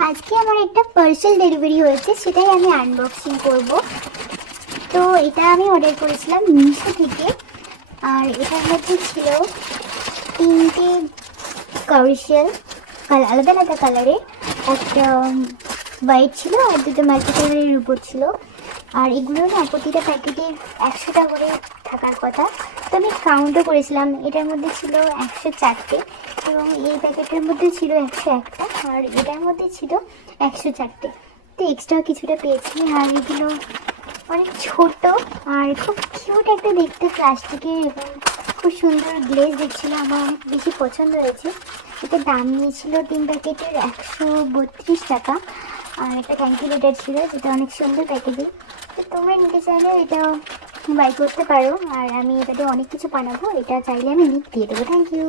আজকে আমার একটা পার্সেল ডেলিভারি হয়েছে, সেটাই আমি আনবক্সিং করব। তো এটা আমি অর্ডার করেছিলাম মিশো থেকে। আর এটার মধ্যে ছিল 3টে কাউরিশেল, আলাদা আলাদা কালারে। একটা হোয়াইট ছিল আর দুটো মাল্টি কালারের উপর ছিল। আর এগুলো না প্রতিটা প্যাকেটে 100টা করে থাকার কথা। তো আমি কাউন্টও করেছিলাম, এটার মধ্যে ছিল 104টে এবং এই প্যাকেটের মধ্যে ছিল 101টা আর এটার মধ্যে ছিল 104টে। তো এক্সট্রা কিছুটা পেয়েছি। আর এগুলো অনেক ছোট আর খুব কিউট একটা দেখতে, প্লাস্টিকের এবং খুব সুন্দর গ্লেজ দেখছিল, আমার অনেক বেশি পছন্দ হয়েছে। এটা দাম নিয়েছিল 3 প্যাকেটের 132 টাকা। আর একটা ক্যালকুলেটার ছিল যেটা অনেক সুন্দর প্যাকেজিং। তো তোমরা নিতে চাইলে এটা বাই করতে পারো। আর আমি এটাতে অনেক কিছু বানাবো, এটা চাইলে আমি লিঙ্ক দিয়ে দেবো। Thank you.